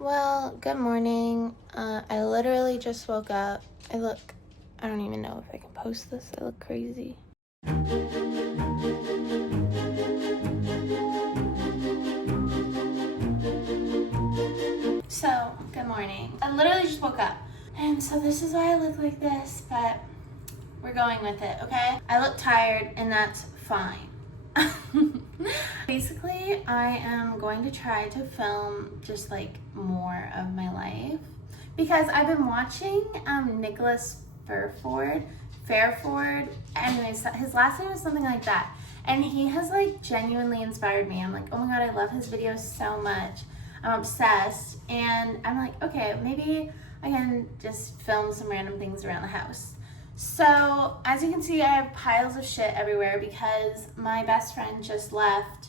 Well, good morning. I literally just woke up. I don't even know if I can post this. I look crazy. So, good morning. I literally just woke up. And so this is why I look like this, but we're going with it, okay? I look tired and that's fine. Basically, I am going to try to film just like more of my life because I've been watching Nicholas Fairford. Anyways, his last name is something like that, and he has like genuinely inspired me. I'm like, oh my god, I love his videos so much. I'm obsessed, and I'm like, okay, maybe I can just film some random things around the house. So, as you can see, I have piles of shit everywhere because my best friend just left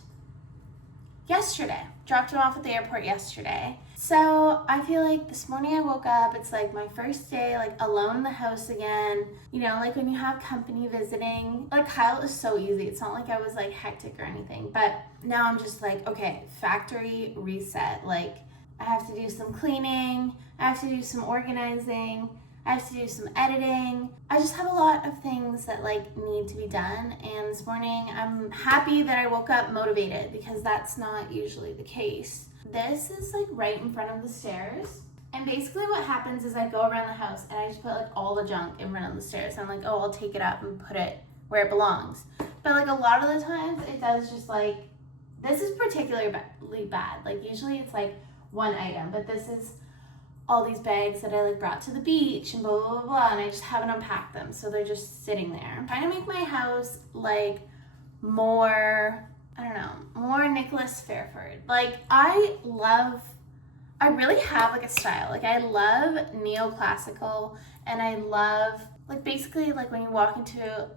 yesterday. Dropped him off at the airport yesterday. So, I feel like this morning I woke up, it's like my first day, like alone in the house again. You know, like when you have company visiting. Like Kyle is so easy. It's not like I was like hectic or anything. But now I'm just like, okay, factory reset. Like, I have to do some cleaning. I have to do some organizing. I have to do some editing. I just have a lot of things that like need to be done, and this morning I'm happy that I woke up motivated because that's not usually the case. This is like right in front of the stairs, and basically what happens is I go around the house and I just put like all the junk in front of the stairs. I'm like, oh, I'll take it up and put it where it belongs. But like a lot of the times it does just like, this is particularly bad. Like usually it's like one item, but this is all these bags that I like brought to the beach and blah, blah, blah, blah, and I just haven't unpacked them. So they're just sitting there. I'm trying to make my house like more, I don't know, more Nicholas Fairford. Like I really have like a style. Like I love neoclassical, and I love like basically like when you walk into,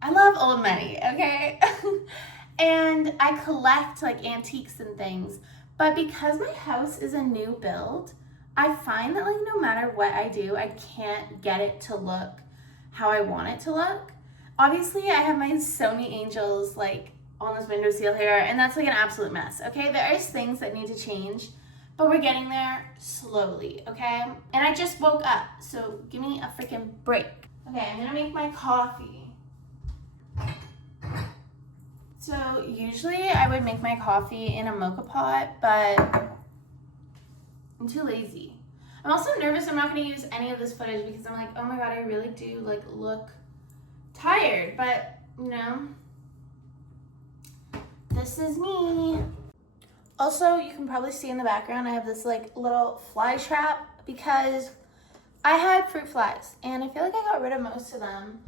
I love old money, okay? And I collect like antiques and things. But because my house is a new build, I find that like no matter what I do, I can't get it to look how I want it to look. Obviously, I have my Sony Angels like on this windowsill here, and that's like an absolute mess, okay? There is things that need to change, but we're getting there slowly, okay? And I just woke up, so give me a freaking break. Okay, I'm gonna make my coffee. So usually I would make my coffee in a mocha pot, but I'm too lazy. I'm also nervous I'm not going to use any of this footage because I'm like, oh my god, I really do like look tired, but you know, this is me. Also, you can probably see in the background I have this like little fly trap because I had fruit flies and I feel like I got rid of most of them.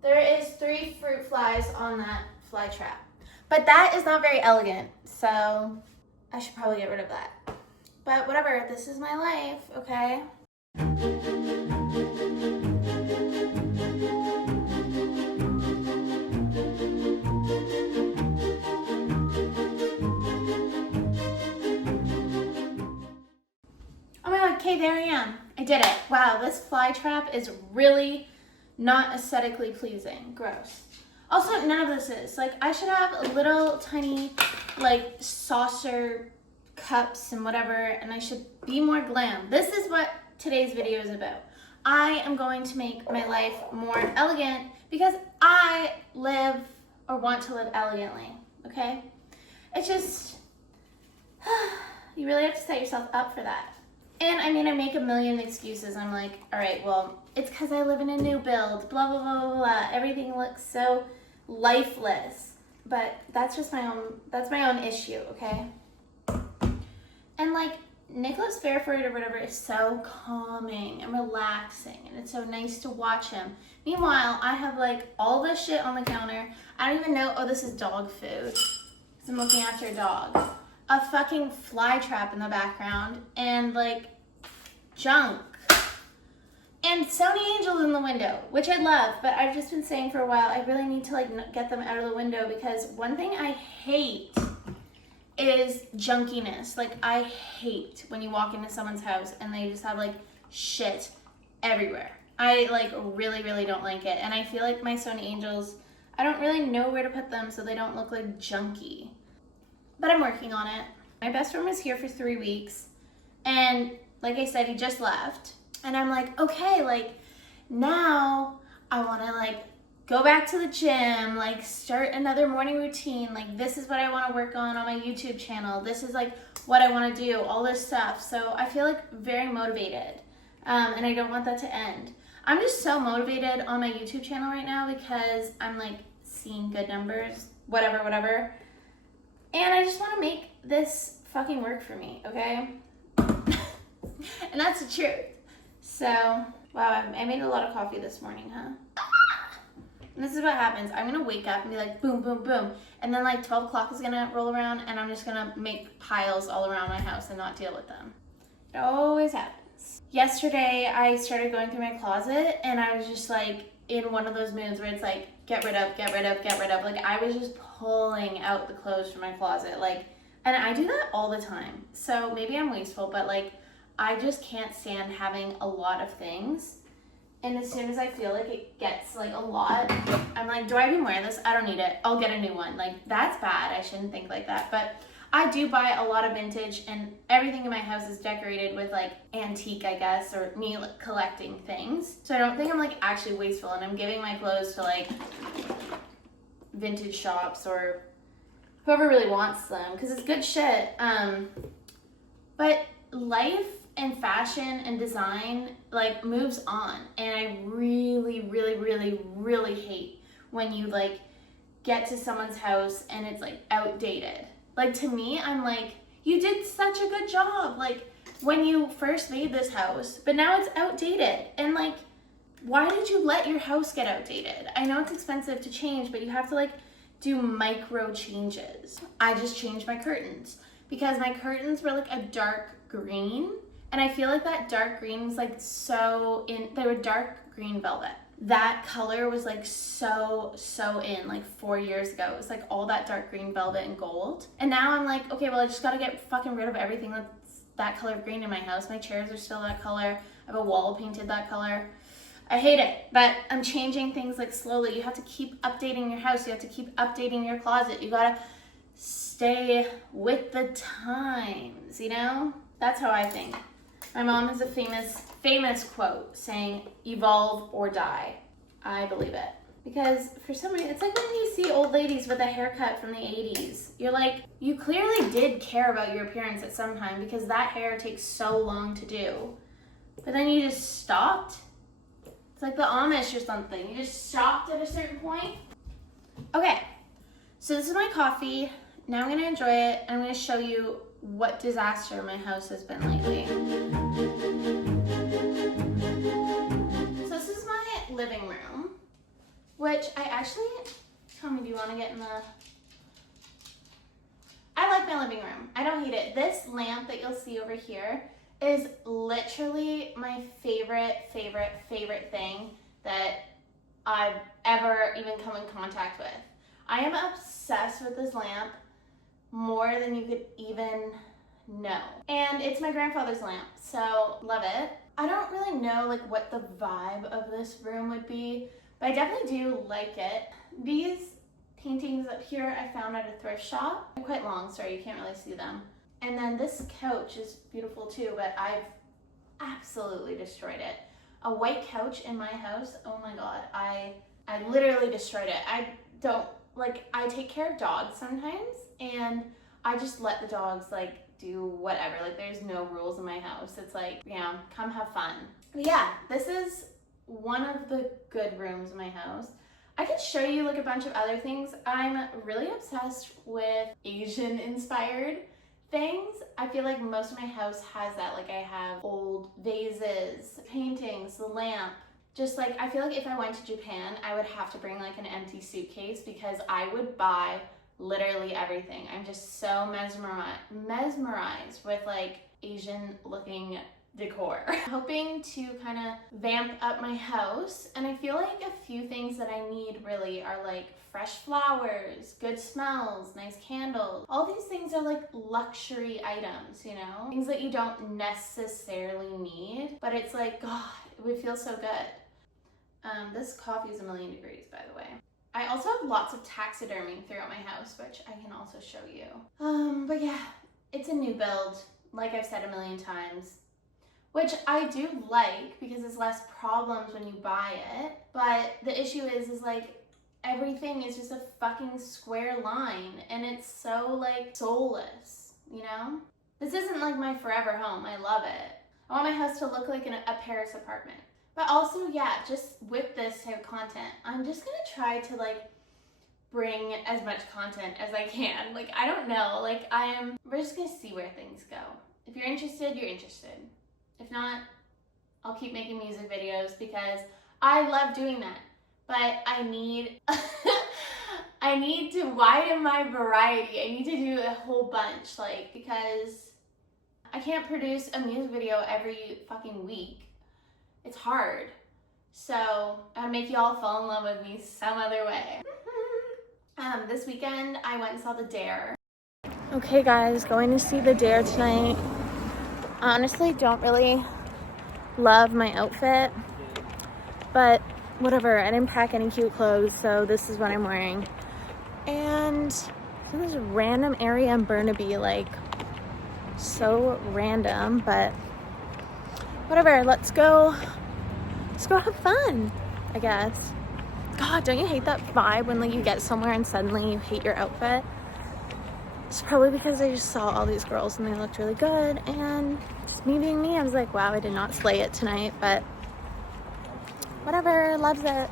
There is 3 fruit flies on that fly trap, but that is not very elegant, so I should probably get rid of that. But whatever, this is my life, okay? Oh my god, okay, there I am. I did it. Wow, this fly trap is really not aesthetically pleasing. Gross. Also, none of this is. Like, I should have little tiny, like, saucer cups and whatever, and I should be more glam. This is what today's video is about. I am going to make my life more elegant because I live or want to live elegantly, okay? It's just, you really have to set yourself up for that. And I mean, I make a million excuses. I'm like, all right, well, it's because I live in a new build, blah, blah, blah, blah, blah. Everything looks so lifeless. But that's just my own issue, okay? And like, Nicholas Fairford or whatever is so calming and relaxing, and it's so nice to watch him. Meanwhile, I have like all this shit on the counter. I don't even know, oh, this is dog food. So I'm looking after a dog. A fucking fly trap in the background, and like junk. And Sony Angels in the window, which I love, but I've just been saying for a while, I really need to like get them out of the window because one thing I hate is junkiness. Like I hate when you walk into someone's house and they just have like shit everywhere. I like really, really don't like it. And I feel like my Sony Angels, I don't really know where to put them so they don't look like junky. But I'm working on it. My best friend was here for 3 weeks, and like I said, he just left. And I'm like, okay, like now I want to like go back to the gym, like start another morning routine. Like this is what I want to work on my YouTube channel. This is like what I want to do, all this stuff. So I feel like very motivated, and I don't want that to end. I'm just so motivated on my YouTube channel right now because I'm like seeing good numbers, whatever. And I just want to make this fucking work for me, okay? And that's the truth. So, wow, I made a lot of coffee this morning, huh? And this is what happens. I'm gonna wake up and be like, boom, boom, boom. And then like 12 o'clock is gonna roll around and I'm just gonna make piles all around my house and not deal with them. It always happens. Yesterday, I started going through my closet and I was just like in one of those moods where it's like, get rid of. Like I was just pulling out the clothes from my closet. Like, and I do that all the time. So maybe I'm wasteful, but like, I just can't stand having a lot of things. And as soon as I feel like it gets like a lot, I'm like, do I even wear this? I don't need it. I'll get a new one. Like that's bad. I shouldn't think like that. But I do buy a lot of vintage and everything in my house is decorated with like antique, I guess, or me like, collecting things. So I don't think I'm like actually wasteful and I'm giving my clothes to like vintage shops or whoever really wants them because it's good shit. But life and fashion and design like moves on, and I really hate when you like get to someone's house and it's like outdated. Like to me, I'm like, you did such a good job like when you first made this house, but now it's outdated. And like, why did you let your house get outdated? I know it's expensive to change, but you have to like do micro changes. I just changed my curtains because my curtains were like a dark green. And I feel like that dark green was like they were dark green velvet. That color was like so in like 4 years ago. It was like all that dark green velvet and gold. And now I'm like, okay, well I just gotta get fucking rid of everything that's that color of green in my house. My chairs are still that color. I have a wall painted that color. I hate it, but I'm changing things like slowly. You have to keep updating your house. You have to keep updating your closet. You gotta stay with the times, you know? That's how I think. My mom has a famous quote saying, evolve or die. I believe it. Because for some reason, it's like when you see old ladies with a haircut from the 80s. You're like, you clearly did care about your appearance at some time because that hair takes so long to do. But then you just stopped. It's like the Amish or something. You just stopped at a certain point. Okay, so this is my coffee. Now I'm gonna enjoy it and I'm gonna show you what disaster my house has been lately. So this is my living room, which I actually, tell me, do you want to get in the, I like my living room. I don't hate it. This lamp that you'll see over here is literally my favorite thing that I've ever even come in contact with. I am obsessed with this lamp more than you could even know. And it's my grandfather's lamp, so love it. I don't really know like what the vibe of this room would be, but I definitely do like it. These paintings up here I found at a thrift shop. They're quite long, sorry, you can't really see them. And then this couch is beautiful too, but I've absolutely destroyed it. A white couch in my house, oh my god, I literally destroyed it. I don't, like, I take care of dogs sometimes, and I just let the dogs, like, do whatever. Like, there's no rules in my house. It's like, you know, come have fun. But yeah, this is one of the good rooms in my house. I could show you, like, a bunch of other things. I'm really obsessed with Asian-inspired things. I feel like most of my house has that. Like, I have old vases, paintings, the lamp. Just like, I feel like if I went to Japan, I would have to bring like an empty suitcase because I would buy literally everything. I'm just so mesmerized with like Asian looking decor. Hoping to kind of vamp up my house, and I feel like a few things that I need really are like fresh flowers, good smells, nice candles. All these things are like luxury items, you know? Things that you don't necessarily need, but it's like, God, it would feel so good. This coffee is 1,000,000 degrees, by the way. I also have lots of taxidermy throughout my house, which I can also show you. But yeah, It's a new build, like I've said a million times, which I do like because it's less problems when you buy it. But the issue is like everything is just a fucking square line and it's so like soulless, you know? This isn't like my forever home. I love it. I want my house to look like a Paris apartment. But also, yeah, just with this type of content, I'm just gonna try to like bring as much content as I can. Like, I don't know, like we're just gonna see where things go. If you're interested, you're interested. If not, I'll keep making music videos because I love doing that. But I need, I need to widen my variety. I need to do a whole bunch, like, because I can't produce a music video every fucking week. It's hard. So I'll make y'all fall in love with me some other way. This weekend I went and saw the Dare. Okay guys, going to see the Dare tonight. Honestly, don't really love my outfit, but whatever, I didn't pack any cute clothes, so this is what I'm wearing. And it's in this random area in Burnaby, like so random, but whatever, let's go have fun, I guess. God, don't you hate that vibe when like you get somewhere and suddenly you hate your outfit? It's probably because I just saw all these girls and they looked really good, and just me being me, I was like, wow, I did not slay it tonight, but whatever, loves it.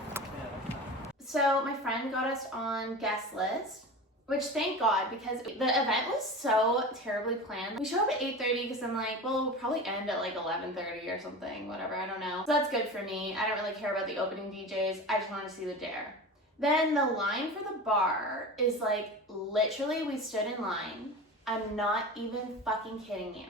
So my friend got us on guest list, which thank God, because the event was so terribly planned. We showed up at 8:30 because I'm like, well, we'll probably end at like 11:30 or something, whatever, I don't know. So that's good for me. I don't really care about the opening DJs. I just wanted to see the Dare. Then the line for the bar is like, literally we stood in line, I'm not even fucking kidding you,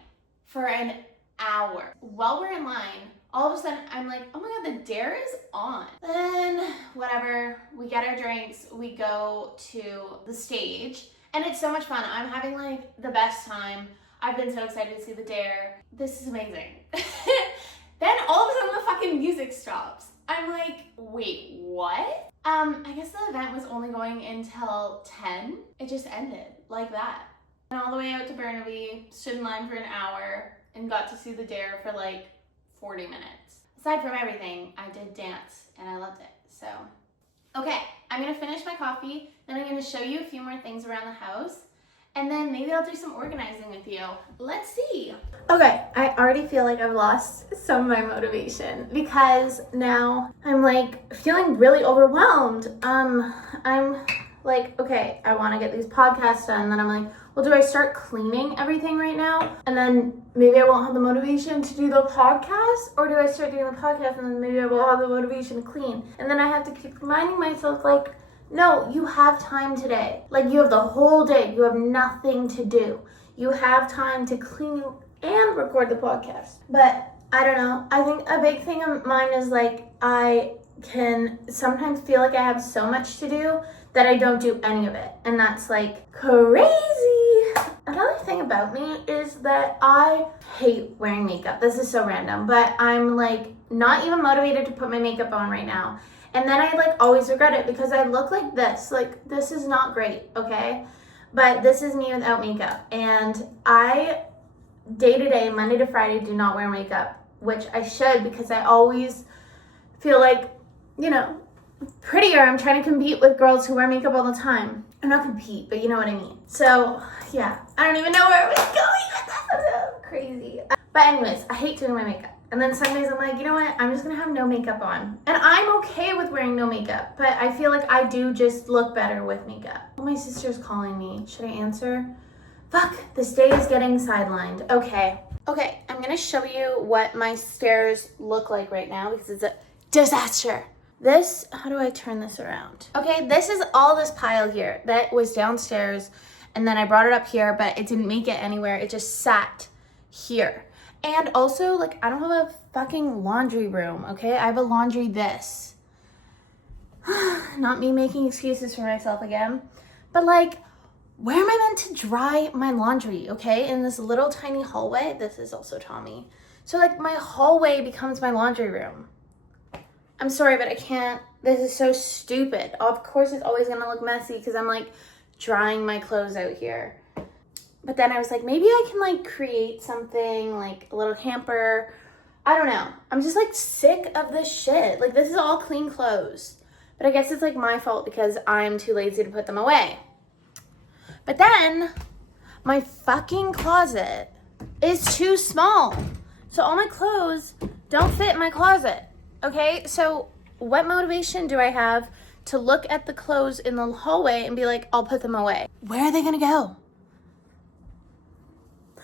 for an hour. While we're in line, all of a sudden I'm like, oh my God, the Dare is on. Then whatever, we get our drinks, we go to the stage, and it's so much fun. I'm having like the best time. I've been so excited to see the Dare. This is amazing. Then all of a sudden the fucking music stops. I'm like, wait, what? I guess the event was only going until 10. It just ended like that. Went all the way out to Burnaby, stood in line for an hour, and got to see the Dare for like 40 minutes. Aside from everything, I did dance and I loved it. So, okay, I'm gonna finish my coffee, then I'm gonna show you a few more things around the house, and then maybe I'll do some organizing with you. Let's see. Okay, I already feel like I've lost some of my motivation because now I'm like feeling really overwhelmed. I'm like, okay, I wanna get these podcasts done, and then I'm like, well, do I start cleaning everything right now? And then maybe I won't have the motivation to do the podcast? Or do I start doing the podcast and then maybe I will have the motivation to clean? And then I have to keep reminding myself, like, no, you have time today. Like, you have the whole day. You have nothing to do. You have time to clean and record the podcast. But I don't know. I think a big thing of mine is, like, I can sometimes feel like I have so much to do that I don't do any of it. And that's, like, crazy. Another thing about me is that I hate wearing makeup. This is so random, but I'm like not even motivated to put my makeup on right now. And then I like always regret it because I look like this. Like, this is not great, okay? But this is me without makeup. And I, day to day, Monday to Friday, do not wear makeup, which I should because I always feel like, you know, prettier. I'm trying to compete with girls who wear makeup all the time. I'm not compete, but you know what I mean. So yeah, I don't even know where I was going with that. That's crazy. But anyways, I hate doing my makeup. And then some days I'm like, you know what? I'm just gonna have no makeup on. And I'm okay with wearing no makeup, but I feel like I do just look better with makeup. Oh, my sister's calling me. Should I answer? Fuck, this day is getting sidelined. Okay, I'm gonna show you what my stairs look like right now because it's a disaster. This, how do I turn this around? Okay, this is all this pile here that was downstairs, and then I brought it up here, but it didn't make it anywhere. It just sat here. And also, like, I don't have a fucking laundry room, okay? I have a laundry this. Not me making excuses for myself again. But, like, where am I meant to dry my laundry, okay? In this little tiny hallway. This is also Tommy. So, like, my hallway becomes my laundry room. I'm sorry, but I can't. This is so stupid. Of course, it's always gonna look messy because I'm like drying my clothes out here. But then I was like, maybe I can like create something like a little hamper. I don't know. I'm just like sick of this shit. Like this is all clean clothes. But I guess it's like my fault because I'm too lazy to put them away. But then my fucking closet is too small. So all my clothes don't fit in my closet. Okay? So what motivation do I have to look at the clothes in the hallway and be like, I'll put them away? Where are they gonna go?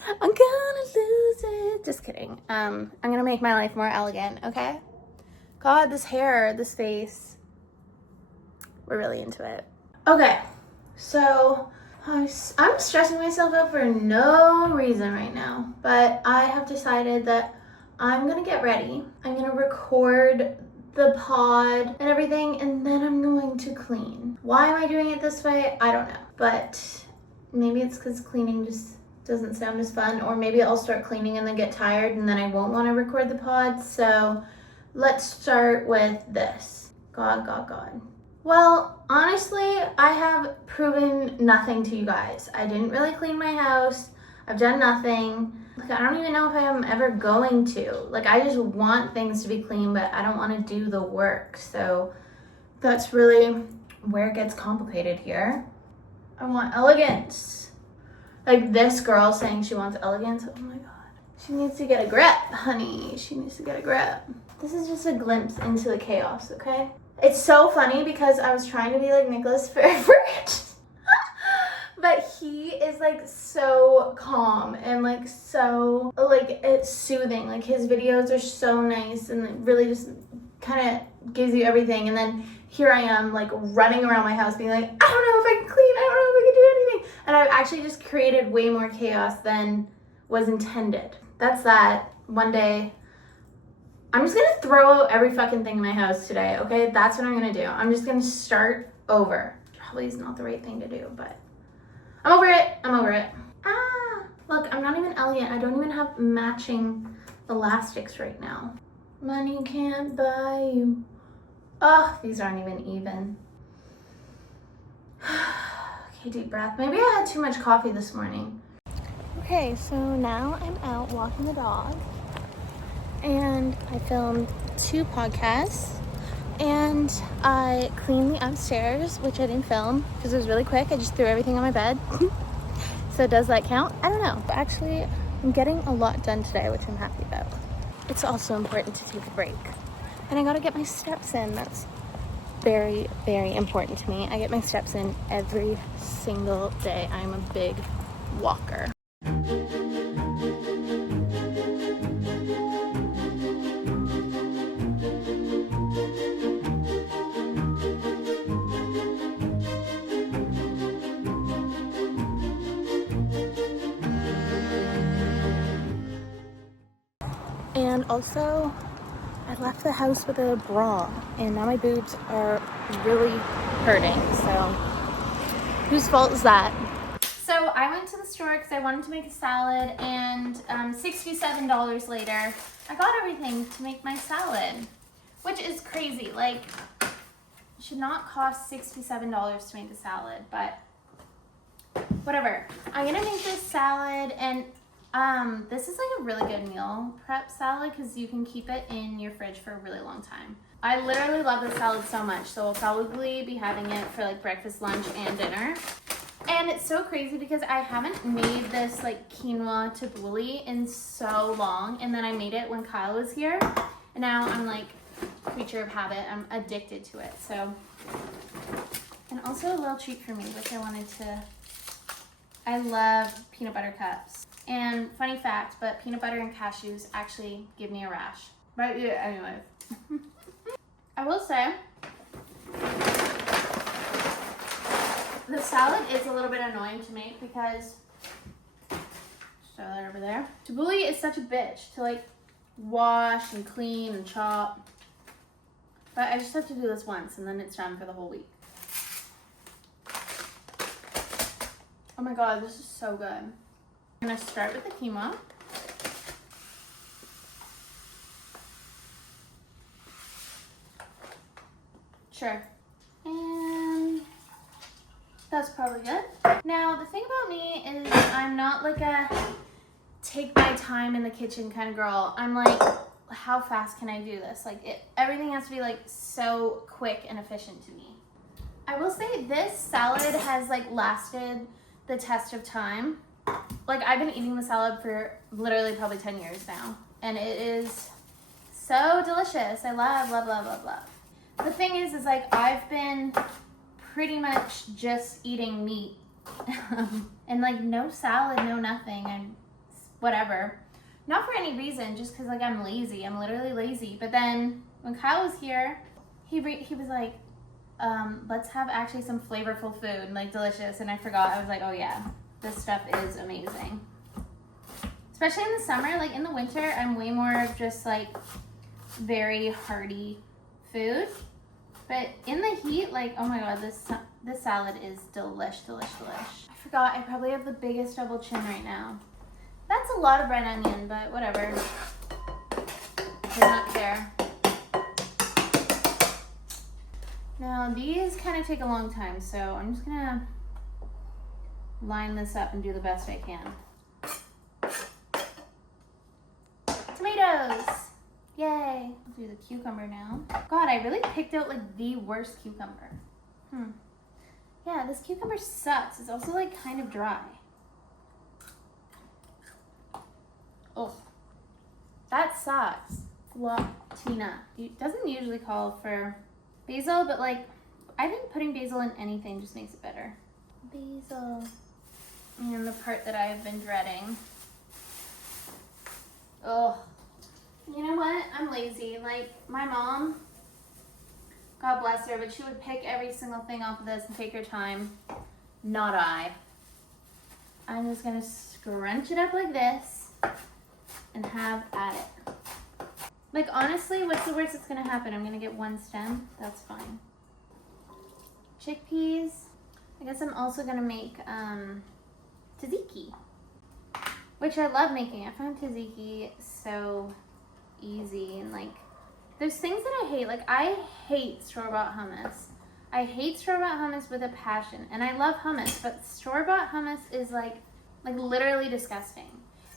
I'm gonna lose it. Just kidding. I'm gonna make my life more elegant, okay? God, this hair, this face. We're really into it. Okay, so I'm stressing myself out for no reason right now, but I have decided that I'm gonna get ready. I'm gonna record the pod and everything, and then I'm going to clean. Why am I doing it this way? I don't know, but maybe it's because cleaning just doesn't sound as fun, or maybe I'll start cleaning and then get tired and then I won't want to record the pod. So let's start with this. God. Well, honestly, I have proven nothing to you guys. I didn't really clean my house. I've done nothing. Like, I don't even know if I am ever going to. Like, I just want things to be clean, but I don't want to do the work. So that's really where it gets complicated here. I want elegance. Like this girl saying she wants elegance. Oh my God. She needs to get a grip, honey. She needs to get a grip. This is just a glimpse into the chaos, okay? It's so funny because I was trying to be like Nicholas Fairford. But he is like so calm and like so like it's soothing. Like his videos are so nice and it really just kind of gives you everything. And then here I am like running around my house being like, I don't know if I can clean, I don't know if I can do anything. And I've actually just created way more chaos than was intended. That's that. One day, I'm just gonna throw out every fucking thing in my house today, okay? That's what I'm gonna do. I'm just gonna start over. Probably is not the right thing to do, but I'm over it. I'm over it. Ah, look, I'm not even elegant. I don't even have matching elastics right now. Money can't buy you. Oh, these aren't even. Okay, deep breath. Maybe I had too much coffee this morning. Okay, so now I'm out walking the dog. And I filmed 2 podcasts. And I cleaned the upstairs, which I didn't film because it was really quick. I just threw everything on my bed. So does that count? I don't know. But actually, I'm getting a lot done today, which I'm happy about. It's also important to take a break. And I gotta get my steps in. That's very, very important to me. I get my steps in every single day. I'm a big walker. And also, I left the house with a bra, and now my boobs are really hurting, so whose fault is that? So I went to the store because I wanted to make a salad, and $67 later, I got everything to make my salad, which is crazy. Like, it should not cost $67 to make a salad, but whatever. I'm gonna make this salad, and this is like a really good meal prep salad because you can keep it in your fridge for a really long time. I literally love this salad so much, so I'll probably be having it for like breakfast, lunch, and dinner. And it's so crazy because I haven't made this like quinoa tabbouleh in so long, and then I made it when Kyle was here, and now I'm like creature of habit. I'm addicted to it. So, and also a little treat for me, which I love peanut butter cups. And funny fact, but peanut butter and cashews actually give me a rash. But yeah, anyways. I will say, the salad is a little bit annoying to make because, throw that over there. Tabbouleh is such a bitch to like wash and clean and chop. But I just have to do this once and then it's done for the whole week. Oh my God, this is so good. I'm gonna start with the quinoa. Sure. And That's probably good. Now, the thing about me is I'm not like a take my time in the kitchen kind of girl. I'm like, how fast can I do this? Like everything has to be like so quick and efficient to me. I will say this salad has like lasted the test of time. Like I've been eating the salad for literally probably 10 years now. And it is so delicious. I love, love, love, love, love. The thing is like I've been pretty much just eating meat and like no salad, no nothing, and whatever. Not for any reason, just because like I'm lazy. I'm literally lazy. But then when Kyle was here, he was like, let's have actually some flavorful food, like delicious. And I forgot. I was like, oh yeah, this stuff is amazing. Especially in the summer. Like in the winter, I'm way more of just like very hearty food. But in the heat, like, oh my god, this salad is delish, delish, delish. I forgot, I probably have the biggest double chin right now. That's a lot of red onion, but whatever. Does not care. Now, these kind of take a long time, so I'm just gonna line this up and do the best I can. Tomatoes! Yay! I'll do the cucumber now. God, I really picked out like the worst cucumber. Yeah, this cucumber sucks. It's also like kind of dry. Oh, that sucks. Latina. It doesn't usually call for basil, but like I think putting basil in anything just makes it better. Basil. And the part that I've been dreading. Oh. You know what? I'm lazy. Like, my mom, God bless her, but she would pick every single thing off of this and take her time. Not I. I'm just going to scrunch it up like this and have at it. Like, honestly, what's the worst that's going to happen? I'm going to get one stem. That's fine. Chickpeas. I guess I'm also going to make tzatziki, which I love making. I find tzatziki so easy, and like there's things that I hate. Like I hate store-bought hummus. I hate store-bought hummus with a passion, and I love hummus, but store-bought hummus is like literally disgusting.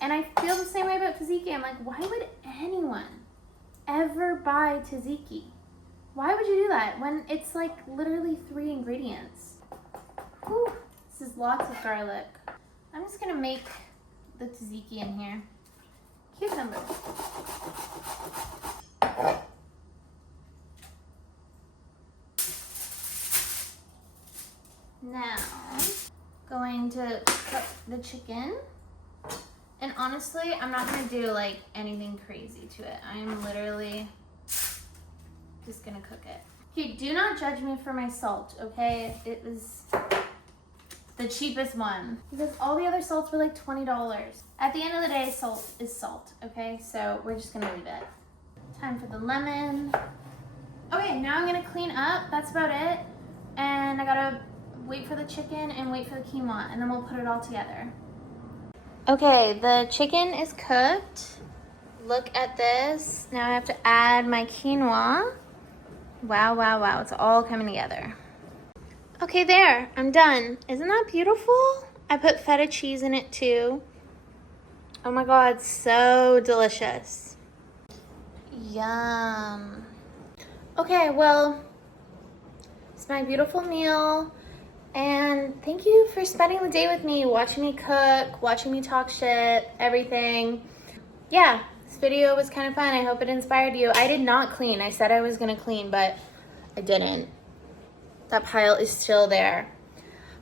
And I feel the same way about tzatziki. I'm like, why would anyone ever buy tzatziki? Why would you do that when it's like literally 3 ingredients? Whew, this is lots of garlic. I'm just gonna make the tzatziki in here. Cucumber. Now, going to cook the chicken. And honestly, I'm not gonna do like anything crazy to it. I'm literally just gonna cook it. Okay, do not judge me for my salt, okay? It was the cheapest one because all the other salts were like $20. At the end of the day, salt is salt, okay? So we're just gonna leave it. Time for the lemon. Okay, now I'm gonna clean up. That's about it. And I gotta wait for the chicken and wait for the quinoa, and then we'll put it all together. Okay, the chicken is cooked. Look at this. Now I have to add my quinoa. Wow, wow, wow. It's all coming together. Okay, there. I'm done. Isn't that beautiful? I put feta cheese in it too. Oh my god, so delicious. Yum. Okay, well, it's my beautiful meal. And thank you for spending the day with me, watching me cook, watching me talk shit, everything. Yeah, this video was kind of fun. I hope it inspired you. I did not clean. I said I was gonna clean, but I didn't. That pile is still there.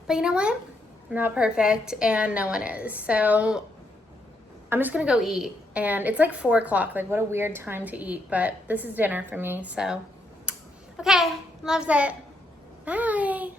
But you know what? I'm not perfect, and no one is. So I'm just gonna go eat. And it's like 4 o'clock. Like, what a weird time to eat, but this is dinner for me, so. Okay, loves it. Bye.